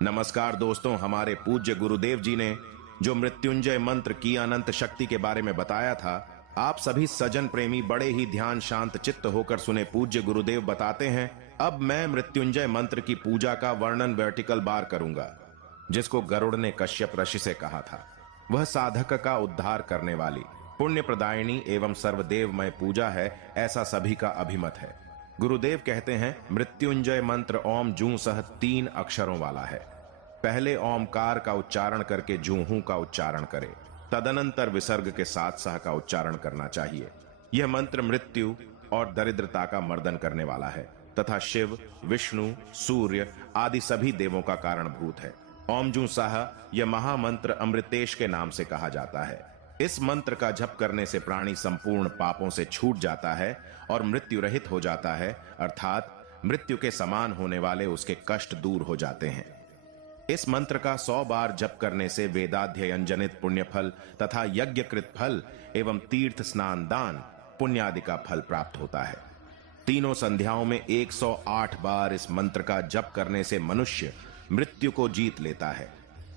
नमस्कार दोस्तों, हमारे पूज्य गुरुदेव जी ने जो मृत्युंजय मंत्र की अनंत शक्ति के बारे में बताया था, आप सभी सजन प्रेमी बड़े ही ध्यान शांत चित्त होकर सुने। पूज्य गुरुदेव बताते हैं, अब मैं मृत्युंजय मंत्र की पूजा का वर्णन वर्टिकल बार करूंगा, जिसको गरुड़ ने कश्यप ऋषि से कहा था। वह साधक का उद्धार करने वाली पुण्य प्रदायिनी एवं सर्वदेवमय पूजा है, ऐसा सभी का अभिमत है। गुरुदेव कहते हैं, मृत्युंजय मंत्र ओम जू सह 3 अक्षरों वाला है। पहले ओमकार का उच्चारण करके जूहू का उच्चारण करें, तदनंतर विसर्ग के साथ सह का उच्चारण करना चाहिए। यह मंत्र मृत्यु और दरिद्रता का मर्दन करने वाला है तथा शिव, विष्णु, सूर्य आदि सभी देवों का कारणभूत है। ओम जू सह यह महामंत्र अमृतेश के नाम से कहा जाता है। इस मंत्र का जप करने से प्राणी संपूर्ण पापों से छूट जाता है और मृत्यु रहित हो जाता है, अर्थात मृत्यु के समान होने वाले उसके कष्ट दूर हो जाते हैं। इस मंत्र का 100 बार जप करने से वेदाध्ययन जनित पुण्य फल तथा यज्ञकृत फल एवं तीर्थ स्नान दान पुण्य आदि का फल प्राप्त होता है। तीनों संध्याओं में 108 बार इस मंत्र का जप करने से मनुष्य मृत्यु को जीत लेता है,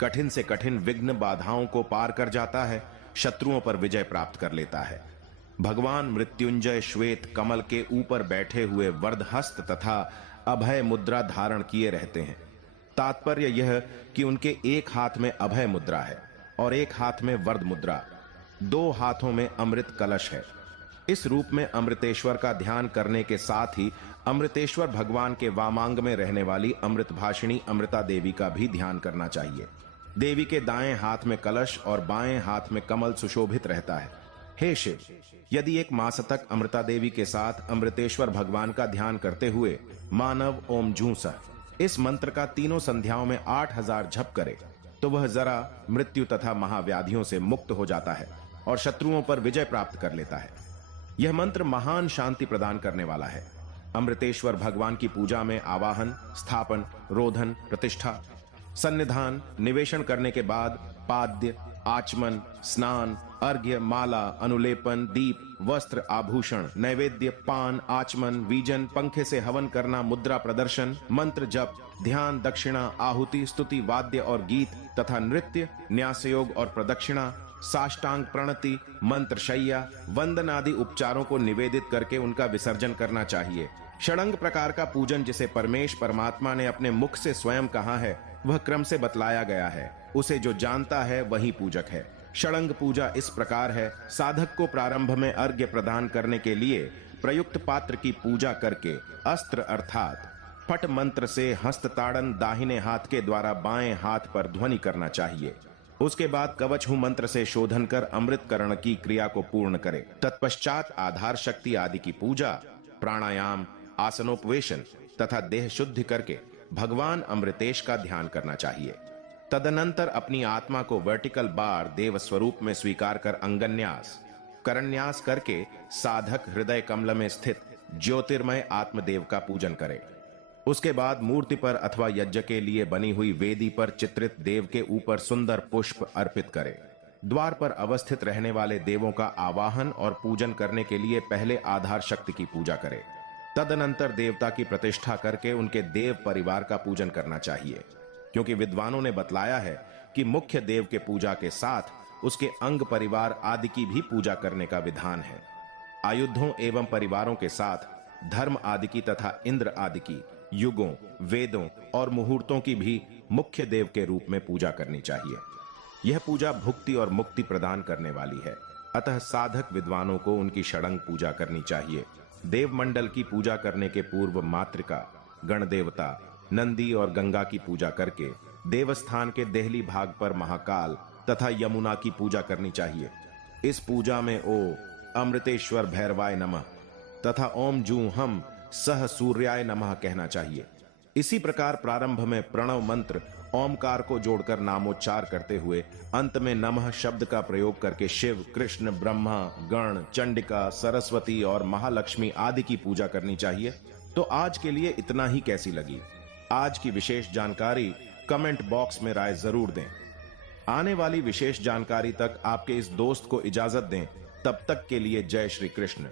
कठिन से कठिन विघ्न बाधाओं को पार कर जाता है, शत्रुओं पर विजय प्राप्त कर लेता है। भगवान मृत्युंजय श्वेत कमल के ऊपर बैठे हुए वरदहस्त तथा अभय मुद्रा धारण किए रहते हैं। तात्पर्य यह कि उनके एक हाथ में अभय मुद्रा है और एक हाथ में वरद मुद्रा, 2 हाथों में अमृत कलश है। इस रूप में अमृतेश्वर का ध्यान करने के साथ ही अमृतेश्वर भगवान के वामांग में रहने वाली अमृत भाषिणी अमृता देवी का भी ध्यान करना चाहिए। देवी के दाएं हाथ में कलश और बाएं हाथ में कमल सुशोभित रहता है। हे शिव, यदि एक मास तक अमृता देवी के साथ अमृतेश्वर भगवान का ध्यान करते हुए मानव ओम जू सह इस मंत्र का तीनों संध्याओं में 8000 जप करे तो वह जरा मृत्यु तथा महाव्याधियों से मुक्त हो जाता है और शत्रुओं पर विजय प्राप्त कर लेता है। यह मंत्र महान शांति प्रदान करने वाला है। अमृतेश्वर भगवान की पूजा में आवाहन, स्थापन, रोधन, प्रतिष्ठा, सन्निधान, निवेशन करने के बाद पाद्य, आचमन, स्नान, अर्घ्य, माला, अनुलेपन, दीप, वस्त्र, आभूषण, नैवेद्य, पान, आचमन, वीजन, पंखे से हवन करना, मुद्रा प्रदर्शन, मंत्र जप, ध्यान, दक्षिणा, आहुति, स्तुति, वाद्य और गीत तथा नृत्य, न्यासयोग और प्रदक्षिणा, साष्टांग प्रणति, मंत्र शैया, वंदन आदि उपचारों को निवेदित करके उनका विसर्जन करना चाहिए। षडंग प्रकार का पूजन, जिसे परमात्मा ने अपने मुख से स्वयं कहा है, वह क्रम से बतलाया गया है। उसे जो जानता है वही पूजक है। षडंग पूजा इस प्रकार है, साधक को प्रारंभ में अर्घ्य प्रदान करने के लिए प्रयुक्त पात्र की पूजा करके अस्त्र अर्थात फट मंत्र से हस्तताड़न दाहिने हाथ के द्वारा बाएं हाथ पर ध्वनि करना चाहिए। उसके बाद कवच हूं मंत्र से शोधन कर अमृतकरण की क्रिया को पूर्ण करे। तत्पश्चात आधार शक्ति आदि की पूजा, प्राणायाम, आसनोपवेशन तथा देह शुद्धि करके भगवान अमृतेश का ध्यान करना चाहिए। तदनंतर अपनी आत्मा को वर्टिकल बार देव स्वरूप में स्वीकार कर अंगन्यास, करन्यास करके साधक हृदय कमल में स्थित ज्योतिर्मय आत्मदेव का पूजन करे। उसके बाद मूर्ति पर अथवा यज्ञ के लिए बनी हुई वेदी पर चित्रित देव के ऊपर सुंदर पुष्प अर्पित करे। द्वार पर अवस्थित रहने वाले देवों का आवाहन और पूजन करने के लिए पहले आधार शक्ति की पूजा करे। तदनंतर देवता की प्रतिष्ठा करके उनके देव परिवार का पूजन करना चाहिए, क्योंकि विद्वानों ने बतलाया है कि मुख्य देव के पूजा के साथ उसके अंग परिवार आदि की भी पूजा करने का विधान है। आयुधों एवं परिवारों के साथ धर्म आदि की तथा इंद्र आदि की, युगों, वेदों और मुहूर्तों की भी मुख्य देव के रूप में पूजा करनी चाहिए। यह पूजा भुक्ति और मुक्ति प्रदान करने वाली है, अतः साधक विद्वानों को उनकी षडंग पूजा करनी चाहिए। देव मंडल की पूजा करने के पूर्व मातृका, गणदेवता, नंदी और गंगा की पूजा करके देवस्थान के देहली भाग पर महाकाल तथा यमुना की पूजा करनी चाहिए। इस पूजा में ओ अमृतेश्वर भैरवाय नमः तथा ओम जू हम सह सूर्याय नमः कहना चाहिए। इसी प्रकार प्रारंभ में प्रणव मंत्र ओमकार को जोड़कर नामोच्चार करते हुए अंत में नमः शब्द का प्रयोग करके शिव, कृष्ण, ब्रह्मा, गण, चंडिका, सरस्वती और महालक्ष्मी आदि की पूजा करनी चाहिए। तो आज के लिए इतना ही कैसी लगी आज की विशेष जानकारी? कमेंट बॉक्स में राय जरूर दें। आने वाली विशेष जानकारी तक आपके इस दोस्त को इजाजत दें। तब तक के लिए जय श्री कृष्ण।